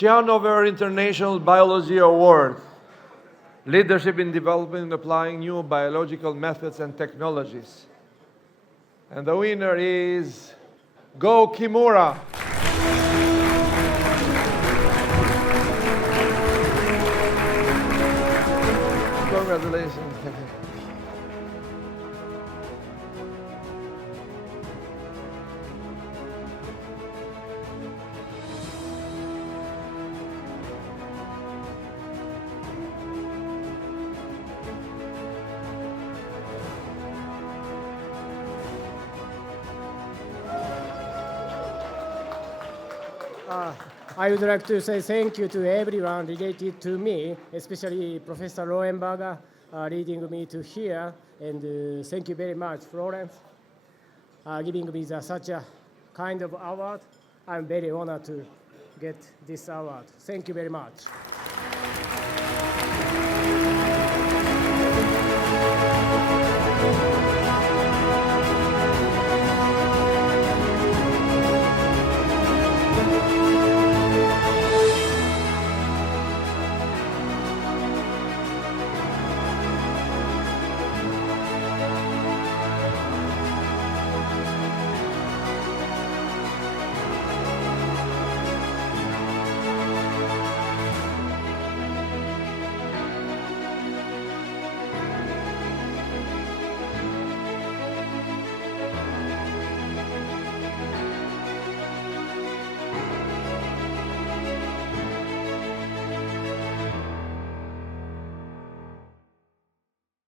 Ciechanover International Biology Award, Leadership in Developing and Applying New Biological Methods and Technologies. And the winner is Go Kimura. Congratulations. I would like to say thank you to everyone related to me, especially Professor Lohenberger leading me to here. And thank you very much, Florence, giving me such a kind of award. I'm very honored to get this award. Thank you very much.